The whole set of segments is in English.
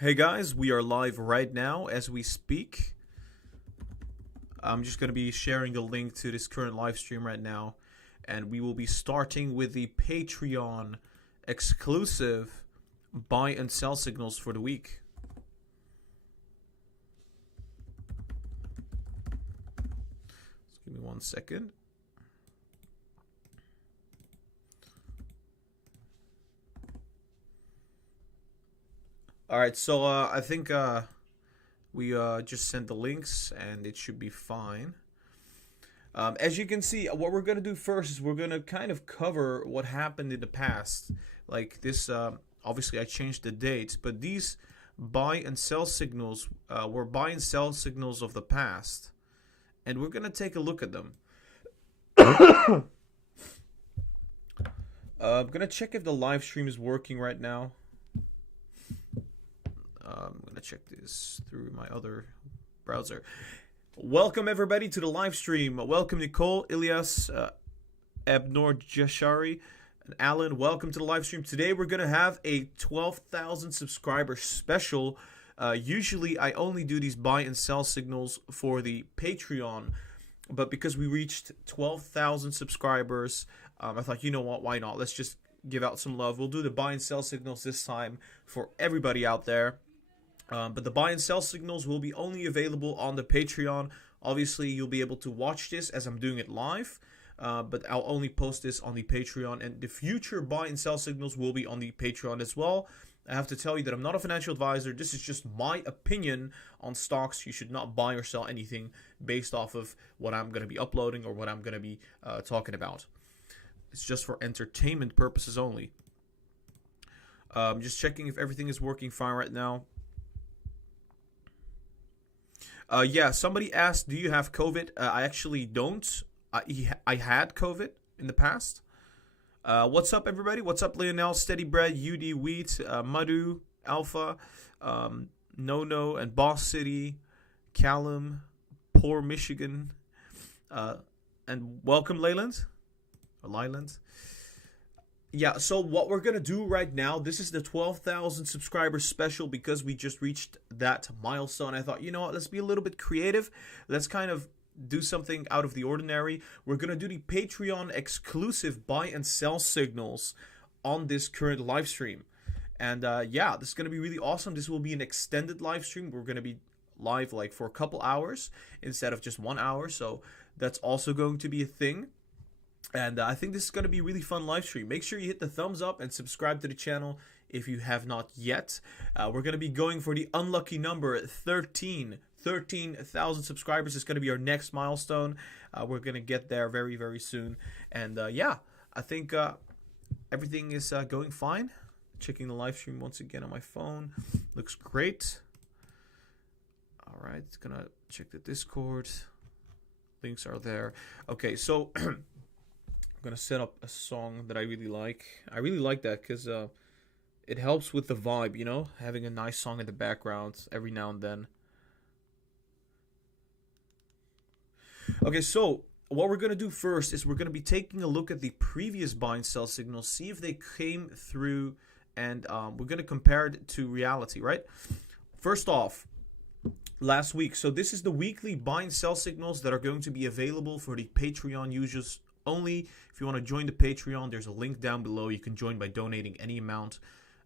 Hey guys, we are live right now as we speak. I'm just going to be sharing a link to this current live stream right now, and we will be starting with the Patreon exclusive buy and sell signals for the week. Just give me 1 second. All right, so I think we just sent the links and it should be fine. As you can see, what we're going to do first is we're going to kind of cover what happened in the past. Like this, obviously I changed the dates, but these buy and sell signals were buy and sell signals of the past. And we're going to take a look at them. I'm going to check if the live stream is working right now. I'm going to check this through my other browser. Welcome everybody to the live stream. Welcome Nicole, Ilyas, Abnor Jashari, and Alan. Welcome to the live stream. Today we're going to have a 12,000 subscriber special. Usually I only do these buy and sell signals for the Patreon, but because we reached 12,000 subscribers, I thought, you know what, why not? Let's just give out some love. We'll do the buy and sell signals this time for everybody out there. But the buy and sell signals will be only available on the Patreon. Obviously, you'll be able to watch this as I'm doing it live, but I'll only post this on the Patreon. And the future buy and sell signals will be on the Patreon as well. I have to tell you that I'm not a financial advisor. This is just my opinion on stocks. You should not buy or sell anything based off of what I'm going to be uploading or what I'm going to be talking about. It's just for entertainment purposes only. Just checking if everything is working fine right now. Yeah, somebody asked, do you have COVID? I actually don't. I had COVID in the past. What's up, everybody? What's up, Lionel, Steady Bread, UD Wheat, Madhu, Alpha, Nono, and Boss City, Callum, Poor Michigan, and welcome, Leyland, or Lyland. Yeah, so what we're going to do right now, this is the 12,000 subscriber special because we just reached that milestone. I thought, you know what, let's be a little bit creative. Let's kind of do something out of the ordinary. We're going to do the Patreon exclusive buy and sell signals on this current live stream. And yeah, this is going to be really awesome. This will be an extended live stream. We're going to be live like for a couple hours instead of just 1 hour. So that's also going to be a thing. And I think this is going to be a really fun live stream. Make sure you hit the thumbs up and subscribe to the channel if you have not yet. We're going to be going for the unlucky number 13. 13,000 subscribers is going to be our next milestone. We're going to get there very, very soon. And yeah, I think everything is going fine. Checking the live stream once again on my phone. Looks great. All right, going to check the Discord. Links are there. Okay, so I'm going to set up a song that I really like. I really like that because it helps with the vibe, you know? Having a nice song in the background every now and then. Okay, so what we're going to do first is we're going to be taking a look at the previous buy and sell signals, see if they came through, and we're going to compare it to reality, right? First off, last week. So this is the weekly buy and sell signals that are going to be available for the Patreon users only. If you want to join the Patreon, there's a link down below. You can join by donating any amount,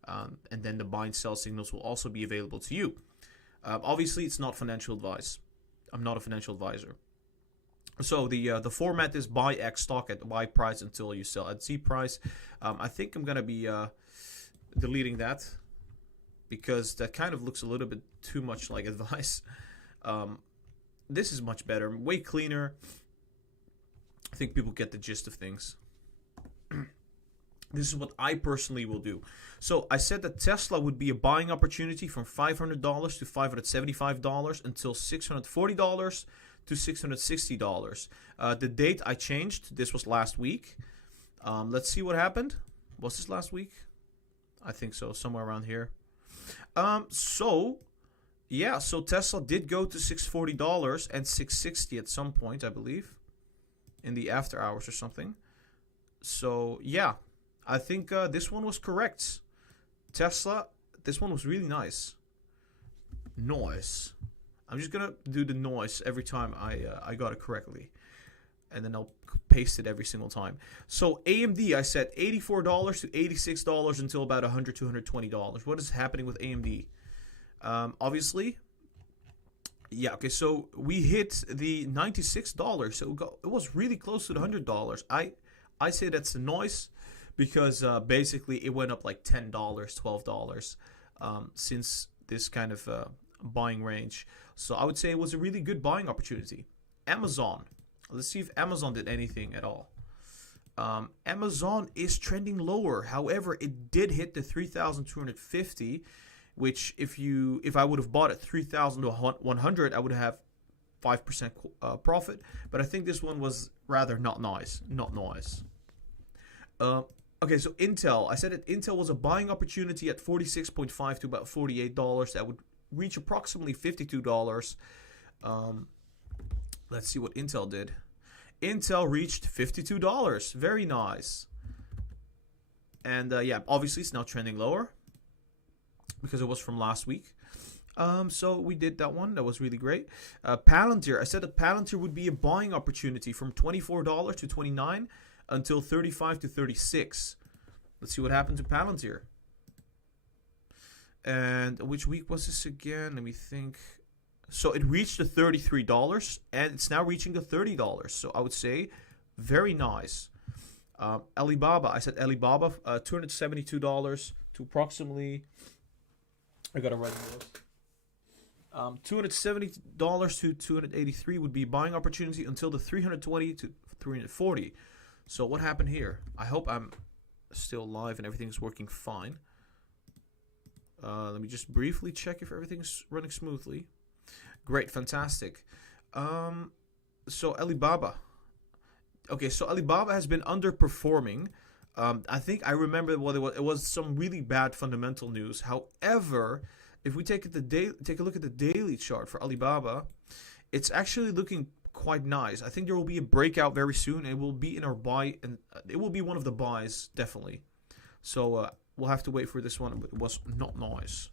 and then the buy and sell signals will also be available to you. Obviously, it's not financial advice. I'm not a financial advisor. So the format is buy X stock at Y price until you sell at Z price. I think I'm gonna be deleting that because that kind of looks a little bit too much like advice. This is much better, way cleaner. I think people get the gist of things. This is what I personally will do. So I said that Tesla would be a buying opportunity from $500 to $575 until $640 to $660. The date I changed, this was last week. Let's see what happened. Was this last week? I think so, somewhere around here. So Tesla did go to $640 and $660 at some point, I believe, in the after hours or something. So yeah, I think this one was correct. Tesla, this one was really nice. noise. I'm just gonna do the noise every time I got it correctly, and then I'll paste it every single time. So AMD, I said $84 to $86 until about $100 to $120. What is happening with AMD? Obviously, yeah. Okay, so we hit the $96. So it was really close to the $100. I say that's the noise because basically it went up like $10, $12 since this kind of buying range. So I would say it was a really good buying opportunity. Amazon. Let's see if Amazon did anything at all. Amazon is trending lower. However, it did hit the 3,250, which if I would have bought at 3,100, I would have 5% profit. But I think this one was rather not nice. Not nice. Okay, so Intel. I said that Intel was a buying opportunity at $46.5 to about $48. That would reach approximately $52. Let's see what Intel did. Intel reached $52. Very nice. And yeah, obviously it's now trending lower because it was from last week. So we did that one. That was really great. Palantir. I said that Palantir would be a buying opportunity from $24 to $29 until $35 to $36. Let's see what happened to Palantir. And which week was this again? Let me think. So it reached the $33 and it's now reaching the $30. So I would say very nice. Alibaba. I said Alibaba, $272 to approximately, I got to write those. $270 to $283 would be buying opportunity until the $320 to $340. So what happened here? I hope I'm still live and everything's working fine. Let me just briefly check if everything's running smoothly. Great, fantastic. So Alibaba. Okay, so Alibaba has been underperforming. I think I remember what it was. It was some really bad fundamental news. However, if we take a look at the daily chart for Alibaba, it's actually looking quite nice. I think there will be a breakout very soon. It will be in our buy, and it will be one of the buys definitely. So we'll have to wait for this one. It was not nice.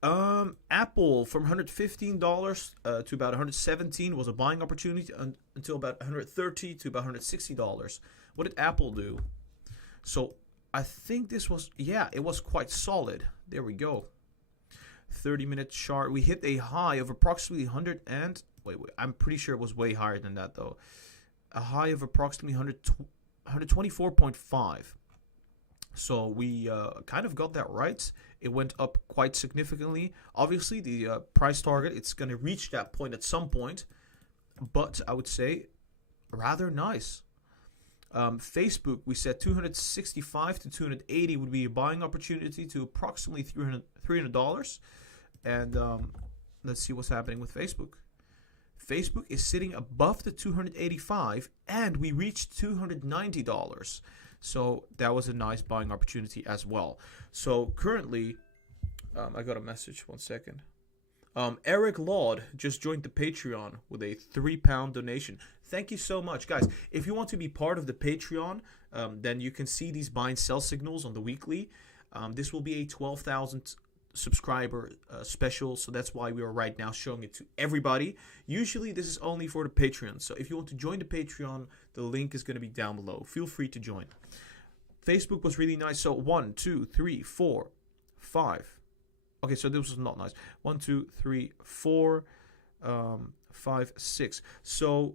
Apple from $115 to about $117 was a buying opportunity until about $130 to about $160. What did Apple do? So I think this was, yeah, it was quite solid. There we go. 30-minute chart. We hit a high of approximately 100 and wait, I'm pretty sure it was way higher than that though. A high of approximately 124.5. So we kind of got that right. It went up quite significantly. Obviously, the price target, it's going to reach that point at some point. But I would say rather nice. Facebook, we said $265 to $280 would be a buying opportunity to approximately $300. And let's see what's happening with Facebook. Facebook is sitting above the $285 and we reached $290. So that was a nice buying opportunity as well. So currently, I got a message, 1 second. Eric Laud just joined the Patreon with a £3 donation. Thank you so much, guys. If you want to be part of the Patreon, then you can see these buy and sell signals on the weekly. This will be a 12,000 subscriber special, so that's why we are right now showing it to everybody. Usually this is only for the Patreon, so if you want to join the Patreon, the link is going to be down below. Feel free to join. Facebook was really nice. So 1, 2, 3, 4, 5. Okay, so this was not nice. 1, 2, 3, 4, 5, 6. So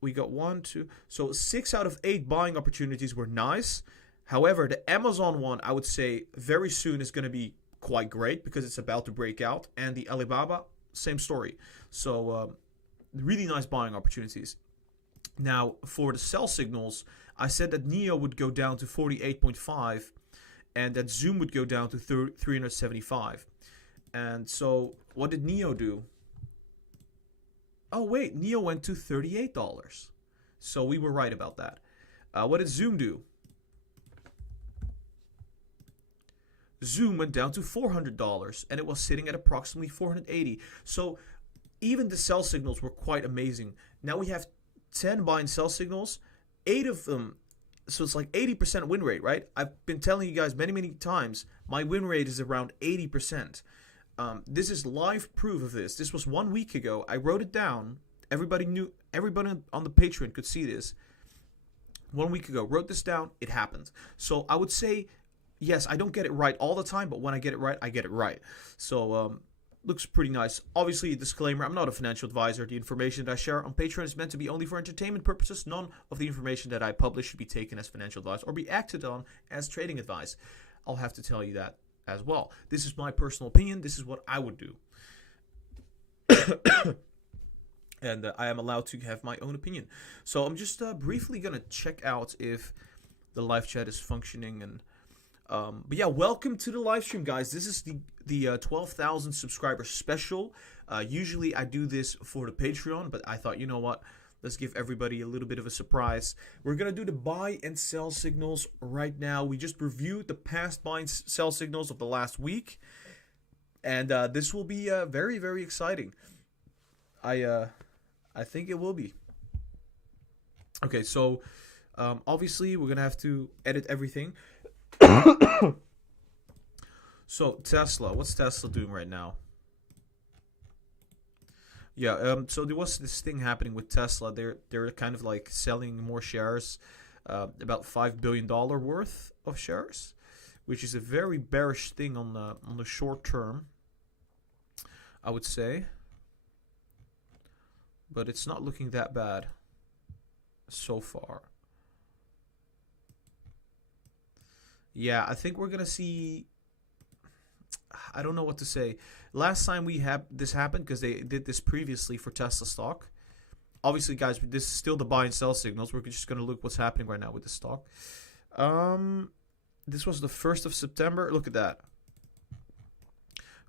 we got 1, 2. So 6 out of 8 buying opportunities were nice. However, the Amazon one, I would say very soon is going to be quite great because it's about to break out. And the Alibaba, same story. So really nice buying opportunities. Now, for the sell signals, I said that NEO would go down to 48.5 and that Zoom would go down to 375. And so what did NEO do? Oh, wait, NEO went to $38. So we were right about that. What did Zoom do? Zoom went down to $400 and it was sitting at approximately $480. So even the sell signals were quite amazing. Now we have 10 buy and sell signals, 8 of them, so it's like 80% win rate, right? I've been telling you guys many times, my win rate is around 80%. This is live proof of this. This was 1 week ago. I wrote it down. Everybody on the Patreon could see this. 1 week ago, wrote this down. It happened. So I would say, yes, I don't get it right all the time, but when I get it right, I get it right. So looks pretty nice. Obviously, a disclaimer, I'm not a financial advisor. The information that I share on Patreon is meant to be only for entertainment purposes. None of the information that I publish should be taken as financial advice or be acted on as trading advice. I'll have to tell you that as well. This is my personal opinion. This is what I would do. And I am allowed to have my own opinion. So I'm just briefly going to check out if the live chat is functioning. And but yeah, welcome to the live stream, guys. This is the 12,000 subscriber special. Usually I do this for the Patreon, but I thought, you know what? Let's give everybody a little bit of a surprise. We're going to do the buy and sell signals right now. We just reviewed the past buy and sell signals of the last week. And this will be very, very exciting. I think it will be. Okay, so obviously we're going to have to edit everything. So Tesla, what's Tesla doing right now? Yeah, so there was this thing happening with Tesla. They're kind of like selling more shares, about $5 billion worth of shares, which is a very bearish thing on the short term, I would say. But it's not looking that bad so far. Yeah, I think we're gonna see. I don't know what to say. Last time we had this happen, because they did this previously for Tesla stock. Obviously, guys, this is still the buy and sell signals. We're just gonna look what's happening right now with the stock. This was the 1st of September. Look at that.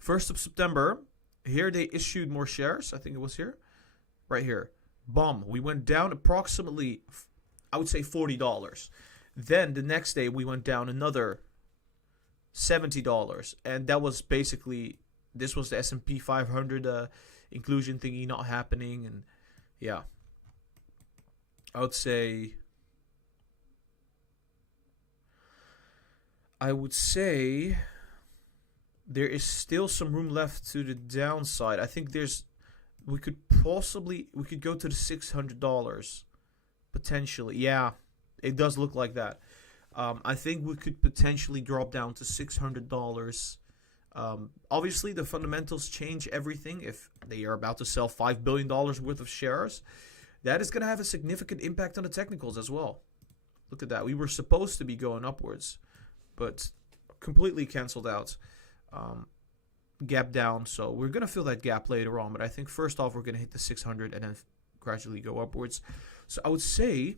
1st of September. Here they issued more shares. I think it was here. Right here. Boom. We went down approximately, I would say, $40. Then the next day we went down another $70. And that was basically, this was the S&P 500 inclusion thingy not happening. And yeah. I would say there is still some room left to the downside. I think we could go to the $600 potentially. Yeah, it does look like that. I think we could potentially drop down to $600. Obviously, the fundamentals change everything. If they are about to sell $5 billion worth of shares, that is going to have a significant impact on the technicals as well. Look at that. We were supposed to be going upwards, but completely canceled out. Gap down, so we're going to fill that gap later on, but I think first off we're going to hit the 600 and then gradually go upwards. So I would say,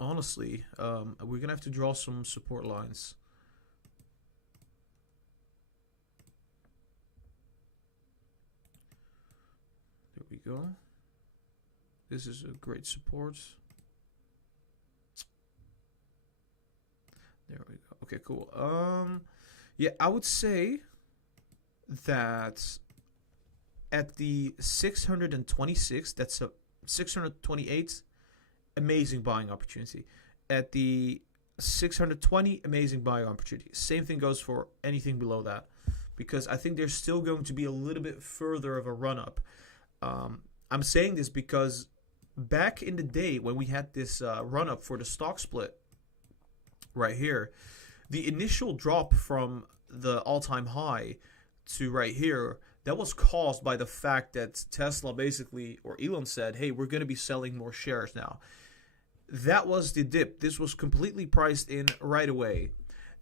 honestly, we're going to have to draw some support lines. There we go. This is a great support. There we go. Okay, cool. Yeah, I would say that at the 626, that's a 628, amazing buying opportunity. At the 620, amazing buying opportunity. Same thing goes for anything below that, because I think there's still going to be a little bit further of a run-up. I'm saying this because back in the day when we had this run-up for the stock split right here, the initial drop from the all-time high to right here, that was caused by the fact that Tesla basically, or Elon said, hey, we're going to be selling more shares now. That was the dip. This was completely priced in right away.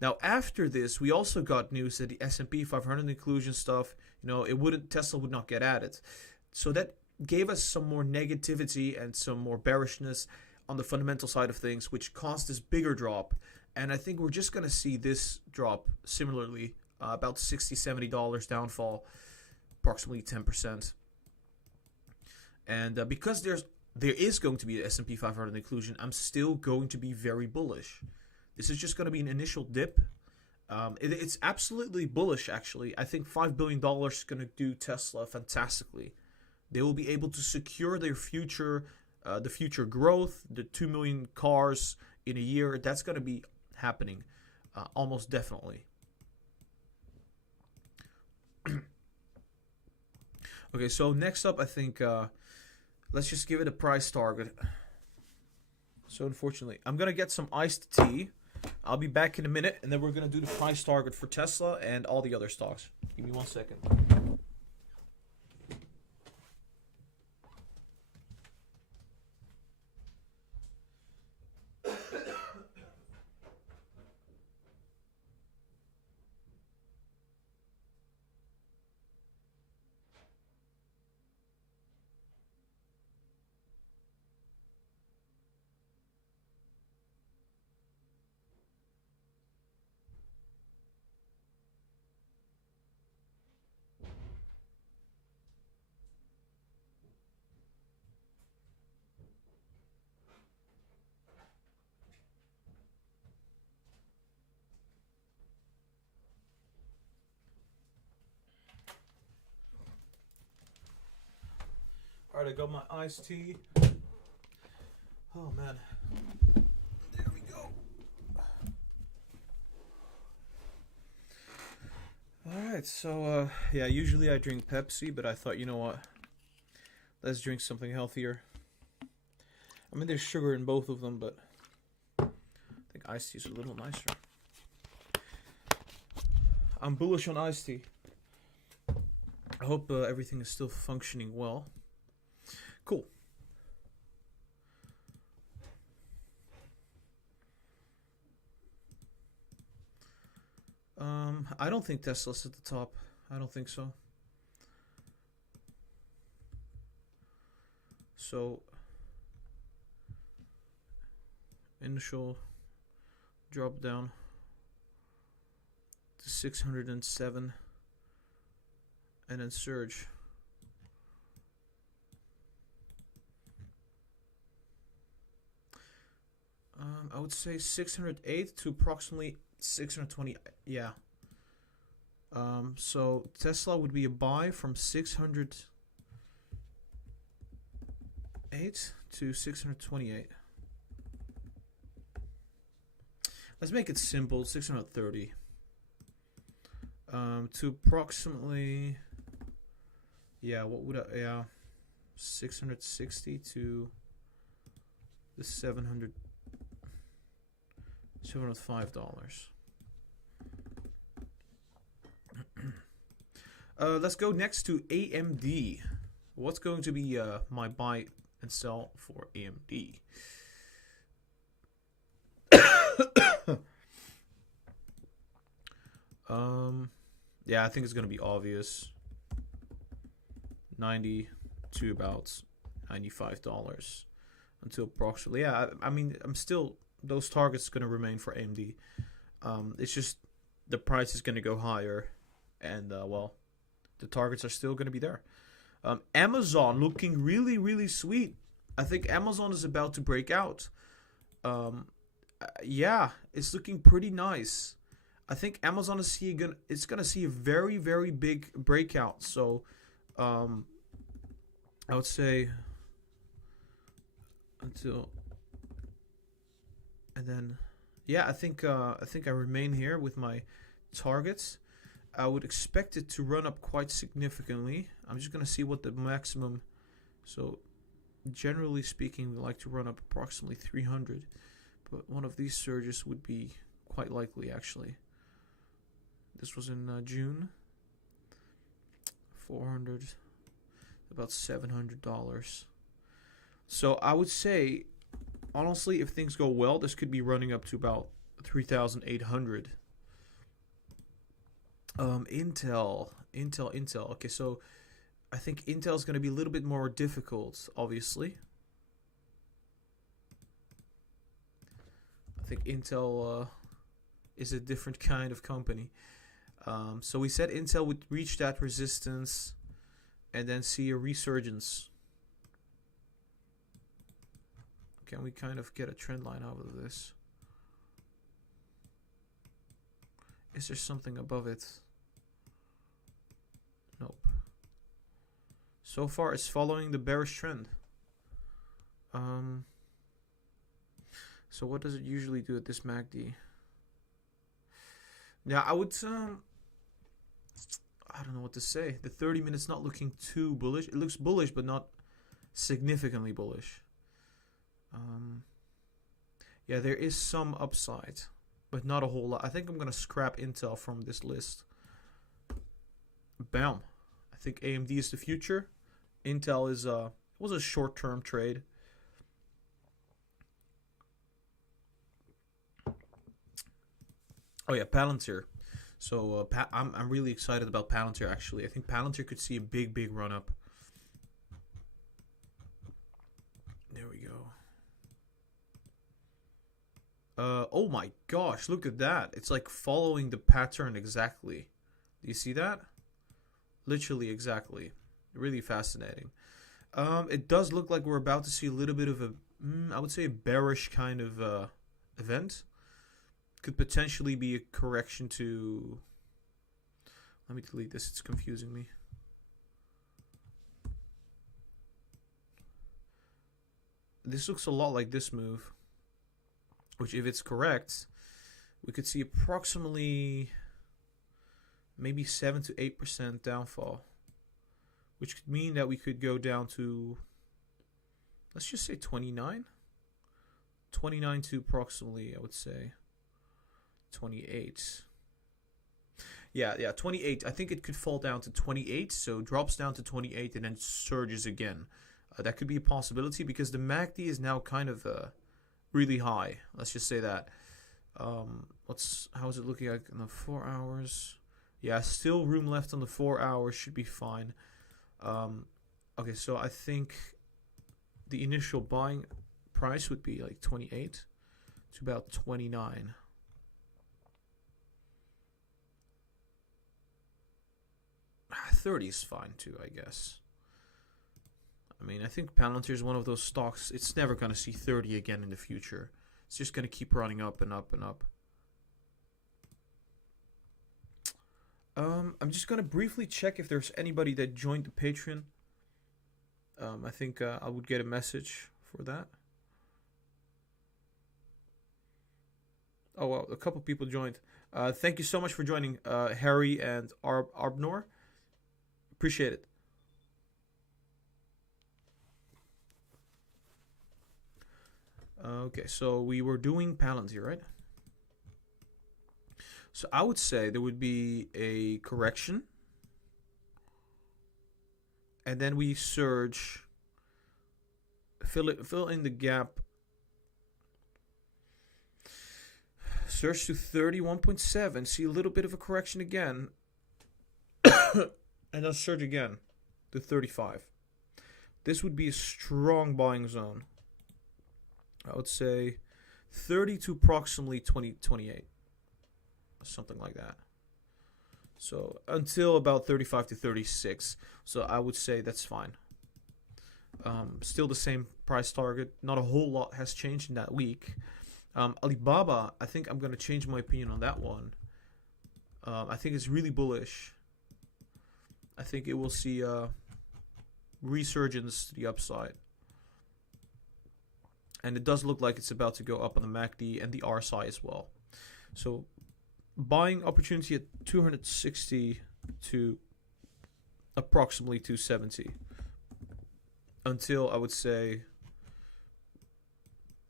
Now, after this, we also got news that the S&P 500 inclusion stuff, Tesla would not get added. So that gave us some more negativity and some more bearishness on the fundamental side of things, which caused this bigger drop. And I think we're just going to see this drop similarly, about $60, $70 downfall, approximately 10%. And because there is going to be an S&P 500 inclusion, I'm still going to be very bullish. This is just going to be an initial dip. It's absolutely bullish, actually. I think $5 billion is going to do Tesla fantastically. They will be able to secure their future, the future growth, the 2 million cars in a year. That's going to be happening almost definitely. Okay, so next up, I think let's just give it a price target. So unfortunately, I'm gonna get some iced tea. I'll be back in a minute, and then we're gonna do the price target for Tesla and all the other stocks. Give me 1 second. All right, I got my iced tea. Oh man, there we go. All right, so yeah, usually I drink Pepsi, but I thought, you know what? Let's drink something healthier. I mean, there's sugar in both of them, but I think iced tea is a little nicer. I'm bullish on iced tea. I hope everything is still functioning well. Cool. I don't think Tesla's at the top. I don't think so. So, initial drop down to 607 and then surge. I would say 608 to approximately 620. Yeah. So Tesla would be a buy from 608 to 628. Let's make it simple. 630. To approximately. Yeah. What would I? Yeah. 660 to the $705. Let's go next to AMD. What's going to be my buy and sell for AMD? Yeah, I think it's going to be obvious. 90 to about $95 until approximately. Yeah, I mean, I'm still, those targets going to remain for AMD. It's just the price is going to go higher, and well, the targets are still going to be there. Amazon looking really, really sweet. I think Amazon is about to break out. Yeah, it's looking pretty nice. I think Amazon is going to see a very, very big breakout. So, I would say until, and then, yeah, I think I remain here with my targets. I would expect it to run up quite significantly. I'm just going to see what the maximum. So, generally speaking, we like to run up approximately 300. But one of these surges would be quite likely, actually. This was in June. 400, about $700. So I would say, honestly, if things go well, this could be running up to about 3,800. Intel. Okay, so I think Intel is going to be a little bit more difficult, obviously. I think Intel is a different kind of company. So we said Intel would reach that resistance and then see a resurgence. Can we kind of get a trend line out of this? Is there something above it? Nope. So far, it's following the bearish trend. So what does it usually do at this MACD? Yeah, I would I don't know what to say. The 30 minutes not looking too bullish. It looks bullish, but not significantly bullish. Yeah, there is some upside, but not a whole lot. I think I'm going to scrap Intel from this list. Bam. I think AMD is the future. Intel is was a short-term trade. Oh yeah, Palantir. So I'm really excited about Palantir actually. I think Palantir could see a big run up. There we go. Oh my gosh, look at that. It's like following the pattern exactly. Do you see that? Literally exactly. Really fascinating. It does look like we're about to see a little bit of a, I would say a bearish kind of event. Could potentially be a correction to, let me delete this, it's confusing me. This looks a lot like this move, which if it's correct, we could see approximately maybe 7 to 8% downfall, which could mean that we could go down to, let's just say 29 to approximately, I would say 28. Yeah, 28. I think it could fall down to 28, so drops down to 28 and then surges again. That could be a possibility because the MACD is now kind of really high. Let's just say that. How is it looking like in the 4 hours? Yeah, still room left on the 4 hours, should be fine. Okay, so I think the initial buying price would be like 28 to about 29. 30 is fine too, I guess. I mean, I think Palantir is one of those stocks, it's never going to see 30 again in the future. It's just going to keep running up and up and up. I'm just going to briefly check if there's anybody that joined the Patreon. I think I would get a message for that. Oh, well, a couple people joined. Thank you so much for joining, Harry and Arbnor. Appreciate it. Okay, so we were doing Palantir, right? So I would say there would be a correction. And then we surge. Fill in the gap. Surge to 31.7. See a little bit of a correction again. And then surge again to 35. This would be a strong buying zone. I would say 30 to approximately 28. Something like that. So until about 35 to 36. So I would say that's fine. Still the same price target. Not a whole lot has changed in that week. Alibaba, I think I'm going to change my opinion on that one. I think it's really bullish. I think it will see a resurgence to the upside. And it does look like it's about to go up on the MACD and the RSI as well. So buying opportunity at 260 to approximately 270. Until I would say,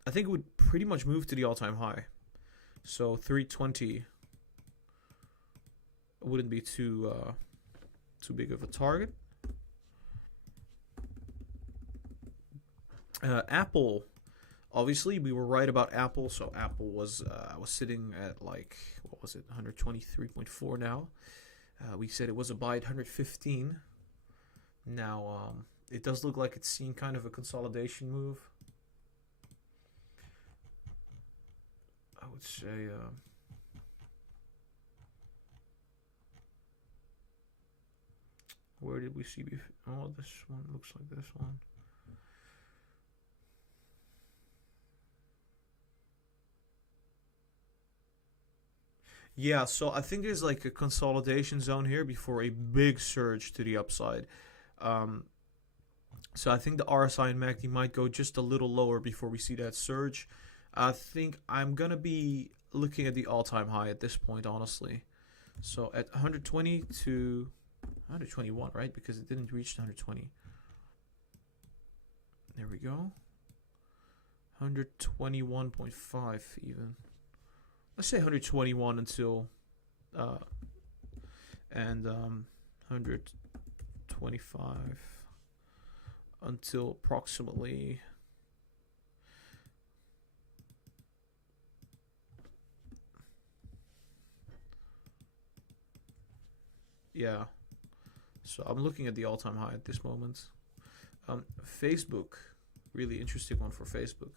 I think it would pretty much move to the all-time high. So 320 wouldn't be too big of a target. Apple, obviously we were right about Apple. So Apple was sitting at like, what was it, 123.4 now. We said it was a buy at 115. Now it does look like it's seen kind of a consolidation move. I would say where did we see before? Oh, this one looks like this one. Yeah, so I think there's like a consolidation zone here before a big surge to the upside. So I think the RSI and MACD might go just a little lower before we see that surge. I think I'm going to be looking at the all-time high at this point, honestly. So at 120 to 121, right? Because it didn't reach 120. There we go. 121.5 even. Let's say 121 until and 125 until approximately yeah. So I'm looking at the all-time high at this moment. Facebook, really interesting one for Facebook.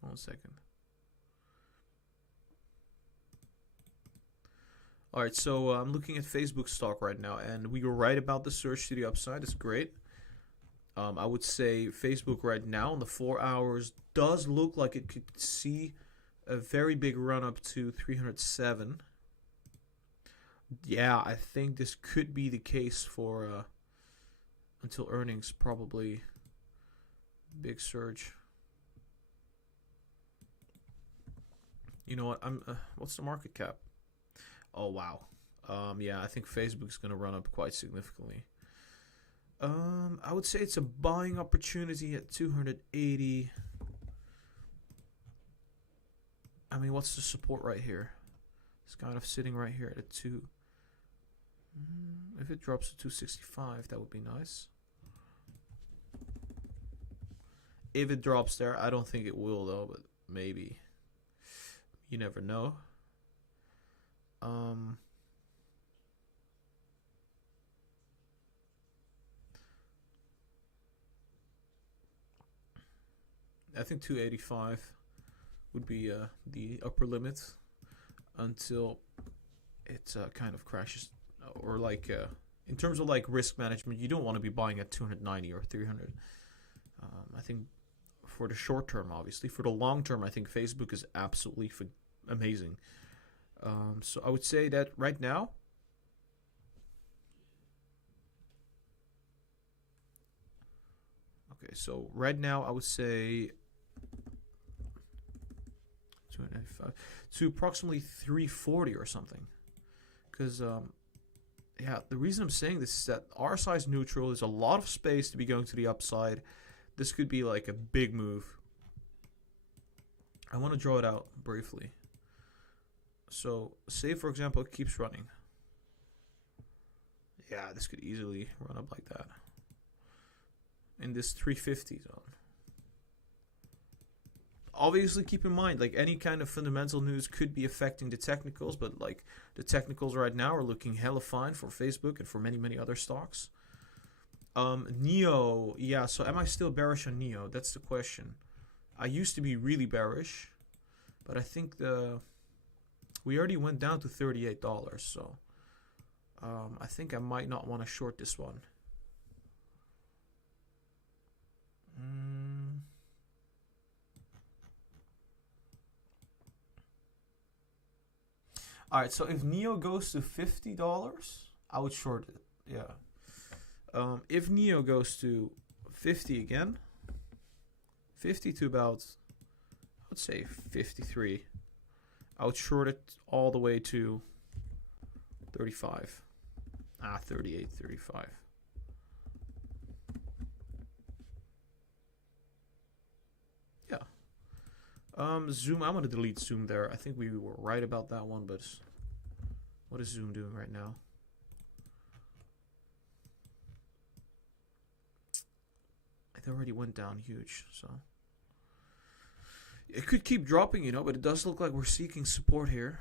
One second. All right, so I'm looking at Facebook stock right now, and we were right about the surge to the upside. It's great. I would say Facebook right now on the 4 hours does look like it could see a very big run up to 307. Yeah, I think this could be the case for until earnings, probably big surge. You know what? What's the market cap? Oh wow. Yeah, I think Facebook's gonna run up quite significantly. I would say it's a buying opportunity at 280. I mean, what's the support right here? It's kind of sitting right here at 2. If it drops to 265, that would be nice. If it drops there, I don't think it will though, but maybe. You never know. I think 285 would be the upper limit until it kind of crashes, or like in terms of like risk management, you don't want to be buying at 290 or 300. I think for the short term, obviously. For the long term, I think Facebook is absolutely amazing. So I would say that right now, okay, so right now I would say 295 to approximately 340 or something. Because, yeah, the reason I'm saying this is that RSI is neutral. There's a lot of space to be going to the upside. This could be like a big move. I want to draw it out briefly. So, say for example, it keeps running. Yeah, this could easily run up like that. In this 350 zone. Obviously, keep in mind, like any kind of fundamental news could be affecting the technicals, but like the technicals right now are looking hella fine for Facebook and for many, many other stocks. NEO, yeah, so am I still bearish on NEO? That's the question. I used to be really bearish, but I think we already went down to $38, so I think I might not want to short this one. All right, so if NEO goes to $50, I would short it. Yeah. If NEO goes to 50 again, 50 to about, I would say 53, I would short it all the way to 35. 38, 35. Yeah. Zoom, I'm going to delete Zoom there. I think we were right about that one, but what is Zoom doing right now? It already went down huge, so it could keep dropping, you know, but it does look like we're seeking support here,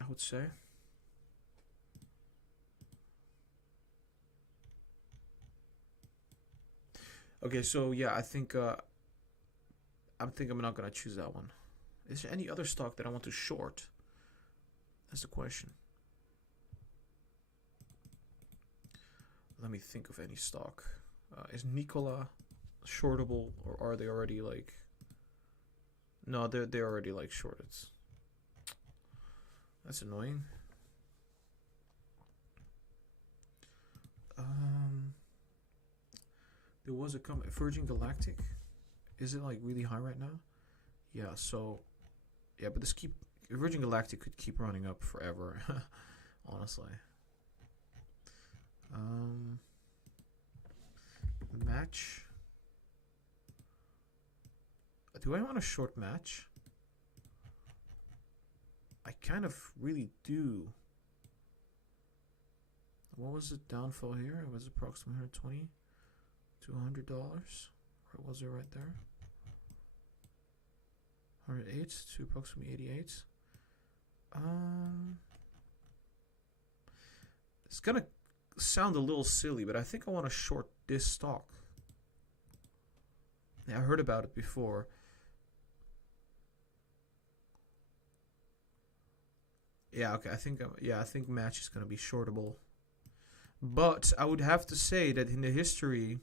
I would say. Okay, so yeah, I think I'm not gonna choose that one. Is there any other stock that I want to short? That's the question. Let me think of any stock. Is Nikola shortable, or are they already like? No, they're already like shorted. That's annoying. There was a company, Virgin Galactic. Is it like really high right now? Yeah, so yeah, but Virgin Galactic could keep running up forever, honestly. Match. Do I want a short match? I kind of really do. What was the downfall here? It was approximately $120 to $100. Where was it right there? 108 to approximately 88. It's gonna sound a little silly, but I think I want to short this stock. Yeah, I heard about it before. Yeah, okay. I think match is gonna be shortable. But I would have to say that in the history,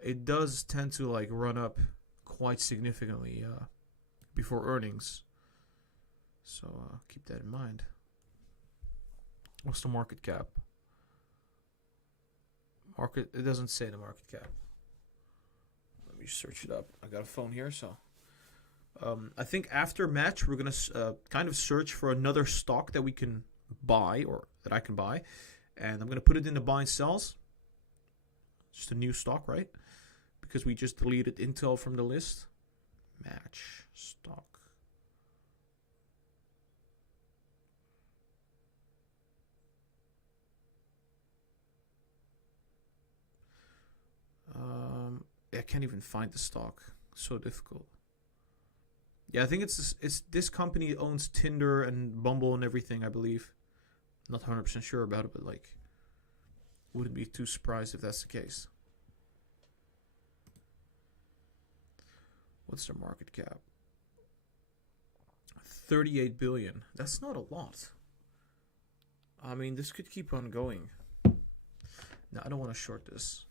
it does tend to like run up quite significantly before earnings. So keep that in mind. What's the market cap? It doesn't say the market cap. Let me search it up. I got a phone here, so I think after match we're gonna kind of search for another stock that we can buy or that I can buy, and I'm gonna put it in the buy and sells. Just a new stock, right? Because we just deleted Intel from the list. Match stock. I can't even find the stock. So difficult. Yeah, I think it's this company owns Tinder and Bumble and everything, I believe. Not 100% sure about it, but like, wouldn't be too surprised if that's the case. What's their market cap? 38 billion. That's not a lot. I mean, this could keep on going. No, I don't want to short this.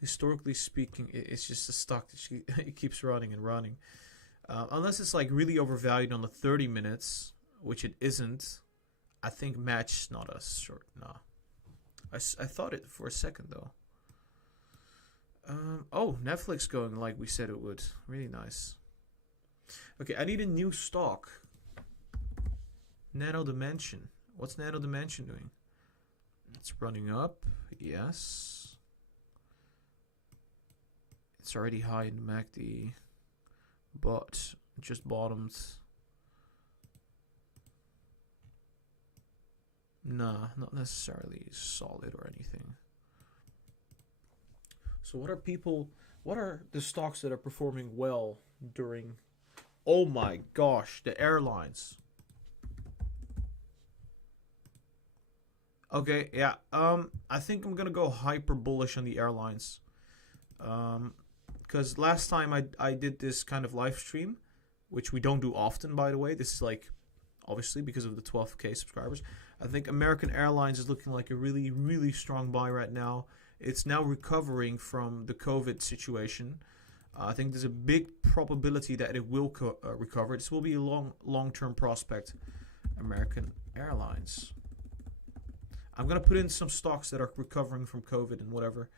Historically speaking, it's just a stock that it keeps running and running. Unless it's like really overvalued on the 30 minutes, which it isn't. I think match not a short. Nah. I thought it for a second though. Oh, Netflix going like we said it would. Really nice. Okay, I need a new stock. Nano Dimension. What's Nano Dimension doing? It's running up. Yes. It's already high in the MACD, but it just bottomed. Nah, not necessarily solid or anything. So what are the stocks that are performing well during, oh my gosh, the airlines. Okay, yeah, I think I'm gonna go hyper bullish on the airlines. Because last time I did this kind of live stream, which we don't do often, by the way. This is like, obviously, because of the 12K subscribers. I think American Airlines is looking like a really, really strong buy right now. It's now recovering from the COVID situation. I think there's a big probability that it will recover. This will be a long-term prospect. American Airlines. I'm going to put in some stocks that are recovering from COVID and whatever.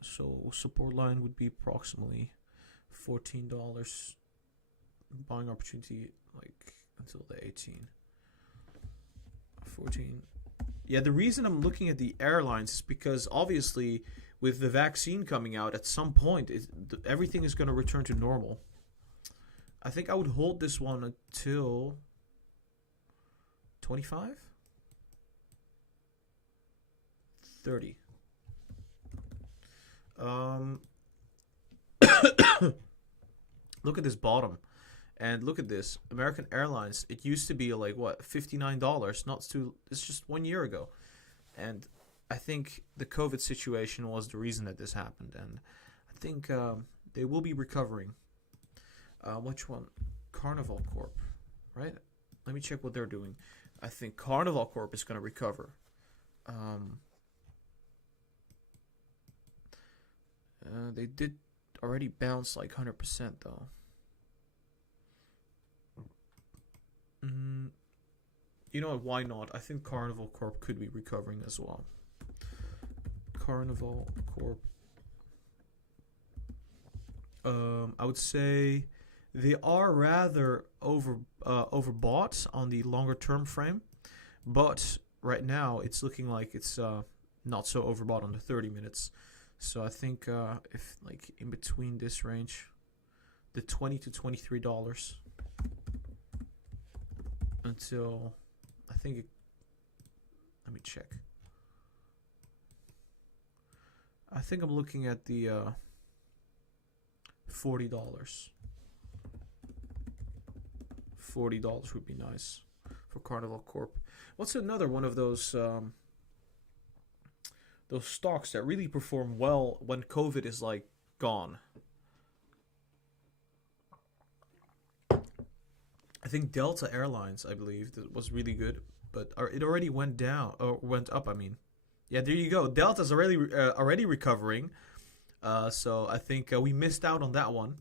So support line would be approximately $14. Buying opportunity like until the 18. 14. Yeah, the reason I'm looking at the airlines is because obviously with the vaccine coming out at some point, everything is going to return to normal. I think I would hold this one until 25? 30. Look at this bottom. And look at this. American Airlines, it used to be like, what, $59? It's just 1 year ago. And I think the COVID situation was the reason that this happened. And I think they will be recovering. Which one? Carnival Corp, right? Let me check what they're doing. I think Carnival Corp is going to recover. They did already bounce like 100% though. You know what? Why not? I think Carnival Corp could be recovering as well. Carnival Corp. I would say they are rather overbought on the longer term frame, but right now it's looking like it's not so overbought on the 30 minutes. So I think if like in between this range, the $20 to $23 until I think let me check. I think I'm looking at the $40. $40 would be nice for Carnival Corp. What's another one of those stocks that really perform well when COVID is like gone? I think Delta Airlines, I believe, that was really good, but it already went down or went up. I mean, yeah, there you go. Delta's already recovering. So I think we missed out on that one.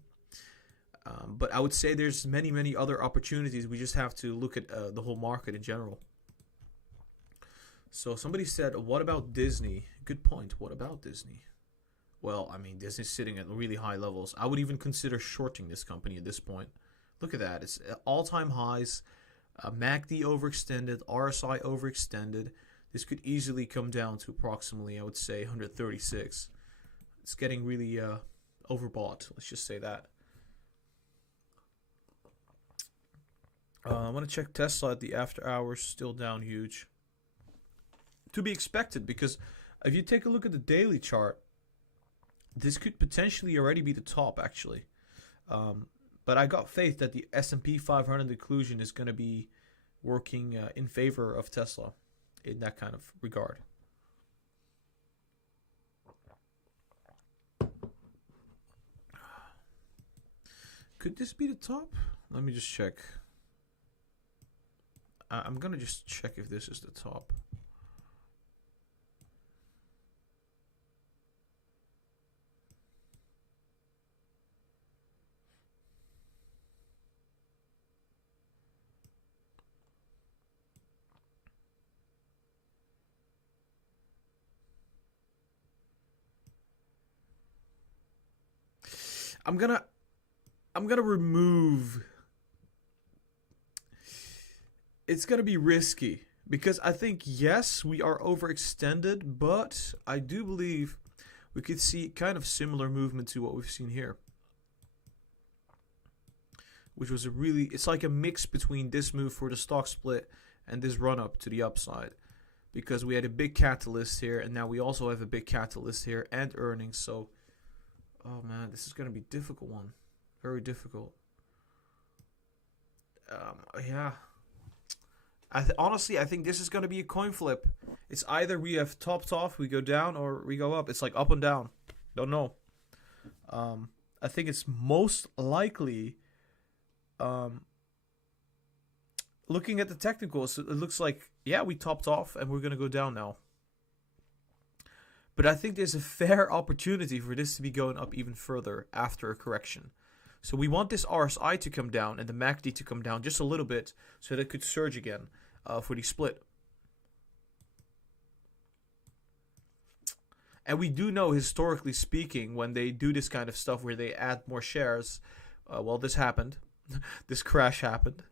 But I would say there's many other opportunities. We just have to look at the whole market in general. So somebody said, what about Disney? Good point. What about Disney? Well, I mean, Disney's sitting at really high levels. I would even consider shorting this company at this point. Look at that. It's all-time highs. MACD overextended. RSI overextended. This could easily come down to approximately, I would say, 136. It's getting really overbought. Let's just say that. I want to check Tesla at the after hours. Still down huge. To be expected, because if you take a look at the daily chart, this could potentially already be the top, actually. But I got faith that the S&P 500 inclusion is going to be working in favor of Tesla in that kind of regard. Could this be the top? Let me just check. I'm going to just check if this is the top. I'm gonna remove. It's gonna be risky because I think yes, we are overextended, but I do believe we could see kind of similar movement to what we've seen here, which was it's like a mix between this move for the stock split and this run up to the upside, because we had a big catalyst here and now we also have a big catalyst here and earnings. So oh man, this is going to be a difficult one. Very difficult. Yeah. Honestly, I think this is going to be a coin flip. It's either we have topped off, we go down, or we go up. It's like up and down. Don't know. I think it's most likely, looking at the technicals, it looks like, yeah, we topped off and we're going to go down now. But I think there's a fair opportunity for this to be going up even further after a correction. So we want this RSI to come down and the MACD to come down just a little bit so that it could surge again for the split. And we do know, historically speaking, when they do this kind of stuff where they add more shares, well, this happened. This crash happened.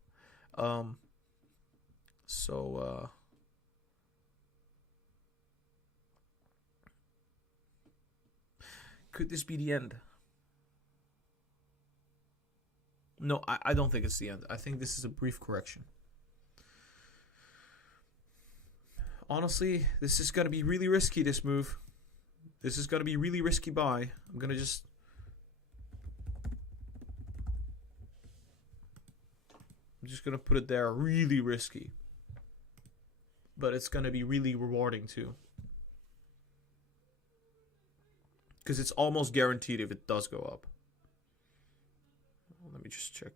Could this be the end? No, I don't think it's the end. I think this is a brief correction. Honestly, this is going to be really risky, this move. This is going to be really risky buy. I'm going to just... I'm just going to put it there. Really risky. But it's going to be really rewarding too. Because it's almost guaranteed if it does go up. Let me just check.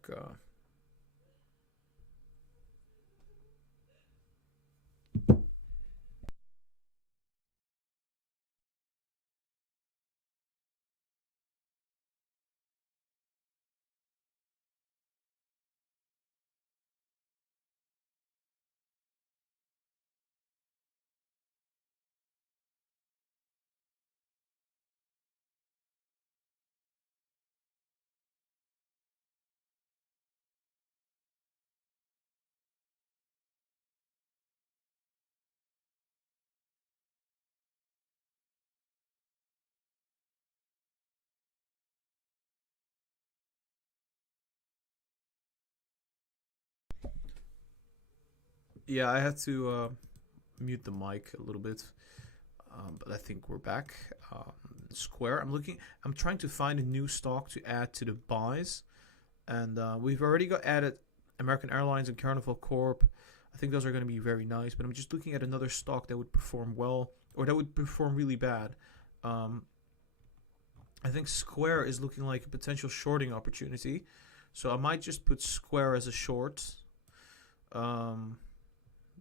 Yeah, I had to mute the mic a little bit, but I think we're back. Square. I'm trying to find a new stock to add to the buys, and we've already got added American Airlines and Carnival Corp. I think those are going to be very nice, but I'm just looking at another stock that would perform well or that would perform really bad. I think Square is looking like a potential shorting opportunity, so I might just put Square as a short.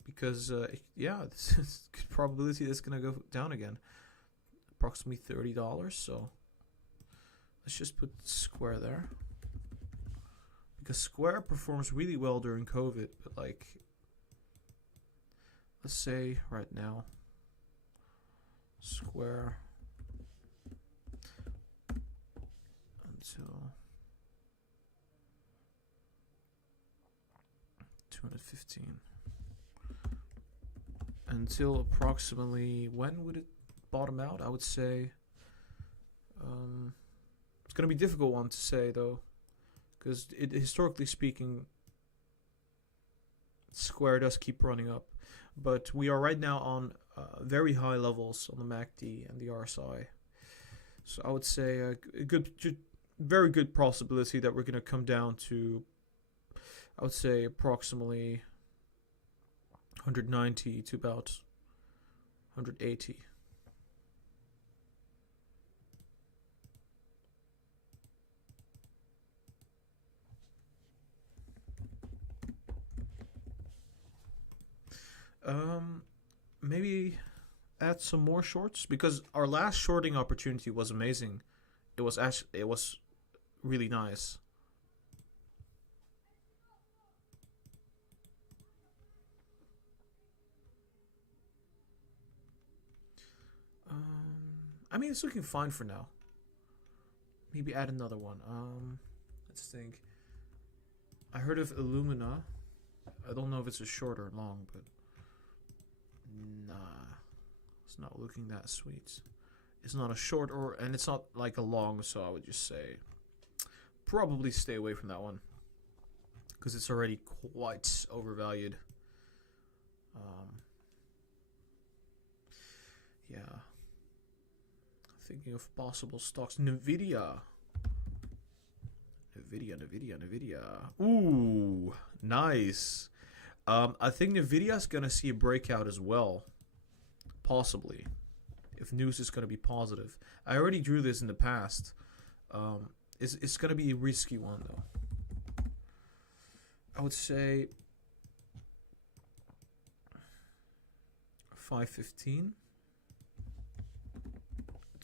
Because yeah, this is good probability that's gonna go down again, approximately $30. So let's just put Square there, because Square performs really well during COVID. But like, let's say right now, Square until 215. Until approximately, when would it bottom out? I would say it's going to be a difficult one to say though, because historically speaking, Square does keep running up, but we are right now on very high levels on the MACD and the RSI. So I would say a very good possibility that we're going to come down to, I would say, approximately 190 to about 180. Maybe add some more shorts, because our last shorting opportunity was amazing. It was really nice. I mean, it's looking fine for now. Maybe add another one. Let's think. I heard of Illumina. I don't know if it's a short or long, but nah, it's not looking that sweet. It's not a short and it's not like a long, so I would just say probably stay away from that one, because it's already quite overvalued. Yeah. Thinking of possible stocks. Nvidia. Ooh, nice. I think Nvidia is going to see a breakout as well. Possibly. If news is going to be positive. I already drew this in the past. It's going to be a risky one, though. I would say 515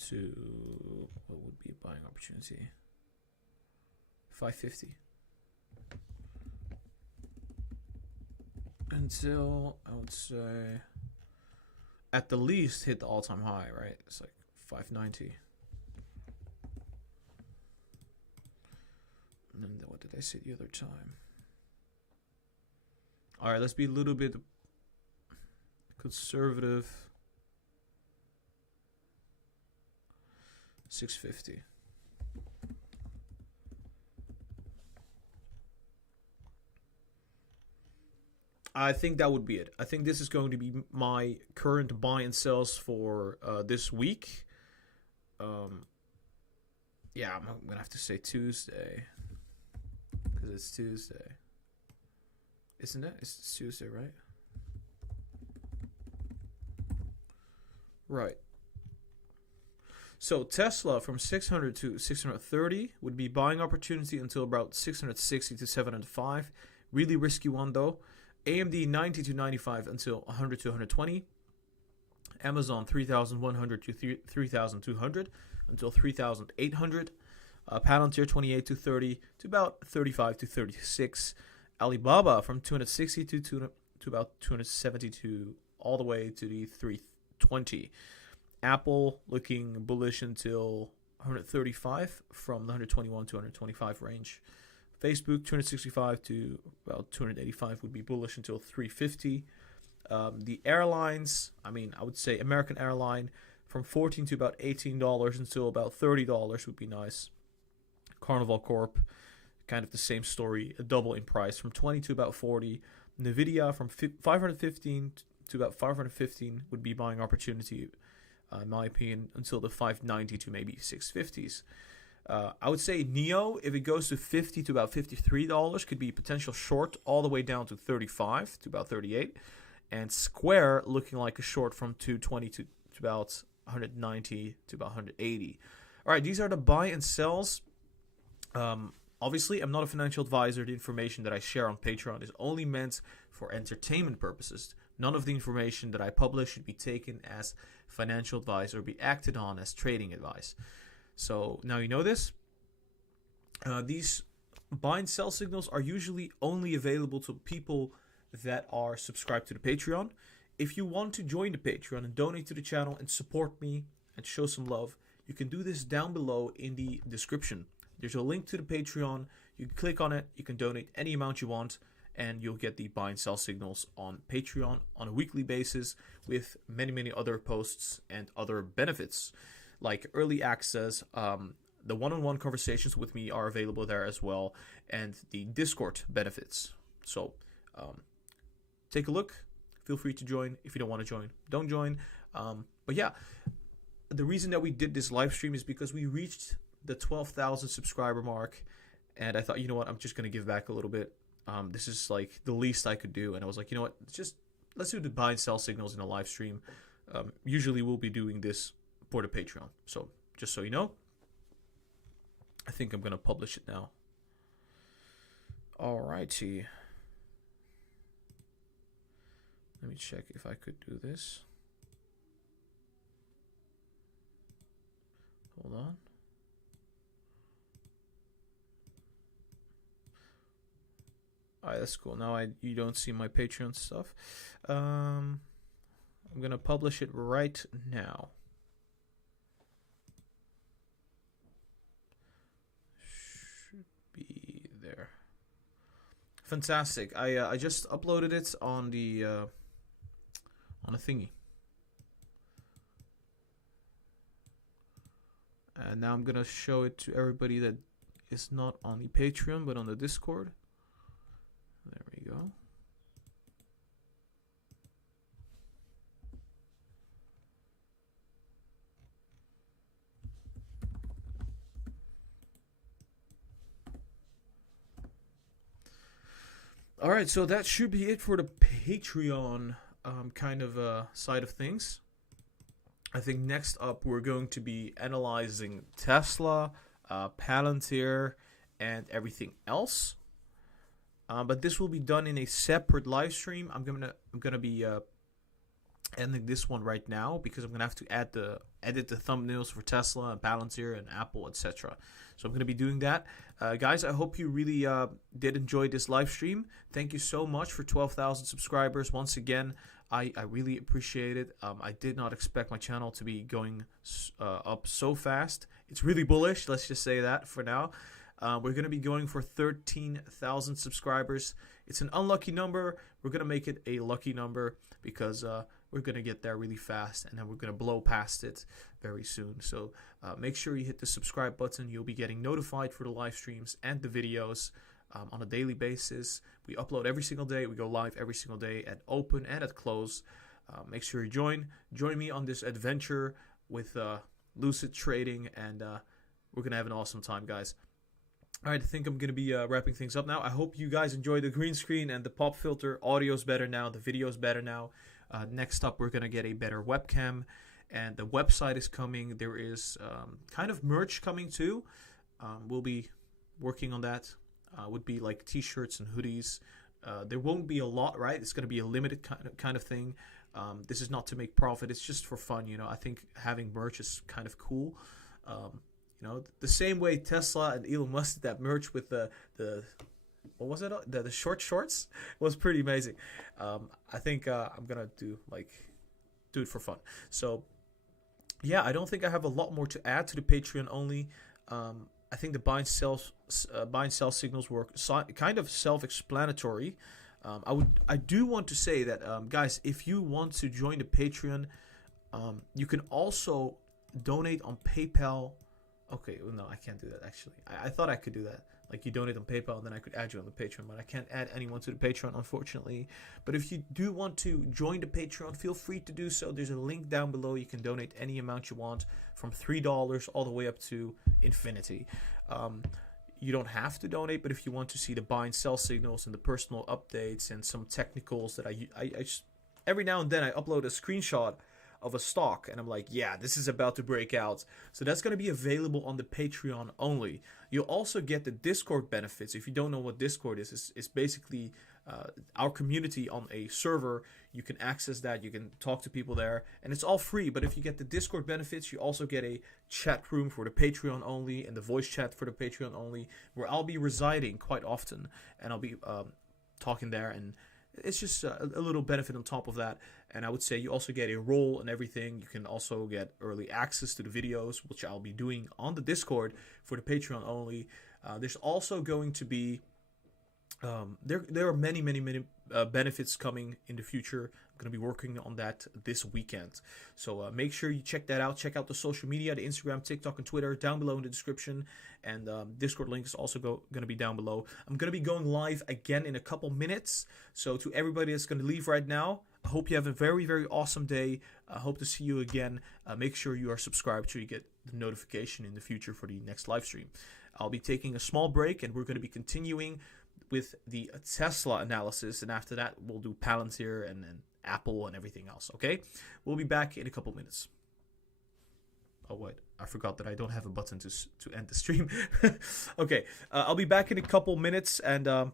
to, what would be a buying opportunity? 550 until, I would say, at the least hit the all-time high, right? It's like 590. And then what did I say the other time? All right, let's be a little bit conservative. 650. I think that would be it. I think this is going to be my current buy and sells for this week. Yeah, I'm going to have to say Tuesday, because it's Tuesday. Isn't it? It's Tuesday, right? Right. So Tesla from 600 to 630 would be buying opportunity until about 660 to 705. Really risky one though. AMD 90 to 95 until 100 to 120. Amazon 3,100 to 3,200 until 3,800. Palantir 28 to 30 to about 35 to 36. Alibaba from 260 to about 270 to all the way to the 320. Apple looking bullish until 135 from the 121 to 125 range. Facebook 265 to about 285 would be bullish until 350. The airlines, I would say American Airline from $14 to about $18 until about $30 would be nice. Carnival Corp, kind of the same story, a double in price from 20 to about 40. Nvidia from 515 to about 515 would be buying opportunity, in my opinion, until the 590 to maybe 650s. I would say Neo, if it goes to 50 to about $53, could be potential short all the way down to 35 to about 38. And Square looking like a short from 220 to about 190 to about 180. All right, these are the buy and sells. Obviously, I'm not a financial advisor. The information that I share on Patreon is only meant for entertainment purposes. None of the information that I publish should be taken as financial advice or be acted on as trading advice. So now you know this. These buy and sell signals are usually only available to people that are subscribed to the Patreon. If you want to join the Patreon and donate to the channel and support me and show some love, you can do this down below in the description. There's a link to the Patreon. You can click on it. You can donate any amount you want, and you'll get the buy and sell signals on Patreon on a weekly basis with many, many other posts and other benefits like early access. The one-on-one conversations with me are available there as well, and the Discord benefits. So take a look. Feel free to join. If you don't want to join, don't join. But yeah, the reason that we did this live stream is because we reached the 12,000 subscriber mark, and I thought, you know what, I'm just going to give back a little bit. This is like the least I could do, and I was like, you know what, let's do the buy and sell signals in a live stream. Usually we'll be doing this for the Patreon. So just so you know, I think I'm going to publish it now. Alrighty. Let me check if I could do this. Hold on. Alright, that's cool. Now you don't see my Patreon stuff. I'm gonna publish it right now. Should be there. Fantastic. I just uploaded it on the on a thingy. And now I'm gonna show it to everybody that is not on the Patreon but on the Discord. There we go. All right, so that should be it for the Patreon kind of side of things. I think next up we're going to be analyzing Tesla, Palantir, and everything else. But this will be done in a separate live stream. I'm gonna be ending this one right now because I'm gonna have to edit the thumbnails for Tesla and Palantir and Apple, etc. So I'm gonna be doing that. Guys, I hope you really did enjoy this live stream. Thank you so much for 12,000 subscribers. Once again, I really appreciate it. I did not expect my channel to be going up so fast. It's really bullish. Let's just say that for now. We're going to be going for 13,000 subscribers. It's an unlucky number. We're going to make it a lucky number because we're going to get there really fast, and then we're going to blow past it very soon. So make sure you hit the subscribe button. You'll be getting notified for the live streams and the videos on a daily basis. We upload every single day. We go live every single day at open and at close. Make sure you join me on this adventure with Lucid Trading, and we're going to have an awesome time, guys. All right, I think I'm going to be wrapping things up now. I hope you guys enjoyed the green screen and the pop filter. Audio's better now. The video's better now. Next up, we're going to get a better webcam. And the website is coming. There is kind of merch coming too. We'll be working on that. Would be like t-shirts and hoodies. There won't be a lot, right? It's going to be a limited kind of thing. This is not to make profit. It's just for fun, you know. I think having merch is kind of cool. You know, the same way Tesla and Elon Musk did that merch with the what was it? The short shorts. It was pretty amazing. I think I'm gonna do it for fun. So yeah, I don't think I have a lot more to add to the Patreon only. I think the buy and sell signals were kind of self-explanatory. I do want to say that guys, if you want to join the Patreon, you can also donate on PayPal. Okay, well, no, I can't do that actually. I thought I could do that. like you donate on PayPal, then I could add you on the Patreon, but I can't add anyone to the Patreon, unfortunately. But if you do want to join the Patreon, feel free to do so. There's a link down below. You can donate any amount you want, from $3 all the way up to infinity. You don't have to donate, but if you want to see the buy and sell signals and the personal updates and some technicals that I just, every now and then I upload a screenshot of a stock and I'm like, yeah, this is about to break out. So that's going to be available on the Patreon only. You'll also get the Discord benefits. If you don't know what Discord is, it's basically our community on a server. You can access that, you can talk to people there, and it's all free. But if you get the Discord benefits, you also get a chat room for the Patreon only and the voice chat for the Patreon only, where I'll be residing quite often, and I'll be talking there, and it's just a little benefit on top of that. And I would say you also get a role and everything. You can also get early access to the videos, which I'll be doing on the Discord for the Patreon only. There's also going to be there are many benefits coming in the future. I'm going to be working on that this weekend. So make sure you check that out. Check out the social media, the Instagram, TikTok, and Twitter down below in the description. And Discord link is also going to be down below. I'm going to be going live again in a couple minutes. So to everybody that's going to leave right now, I hope you have a very, very awesome day. I hope to see you again. Make sure you are subscribed so you get the notification in the future for the next live stream. I'll be taking a small break, and we're going to be continuing with the Tesla analysis, and after that we'll do Palantir and then Apple and everything else. Okay, we'll be back in a couple minutes. Oh wait, I forgot that I don't have a button to end the stream. Okay, I'll be back in a couple minutes, and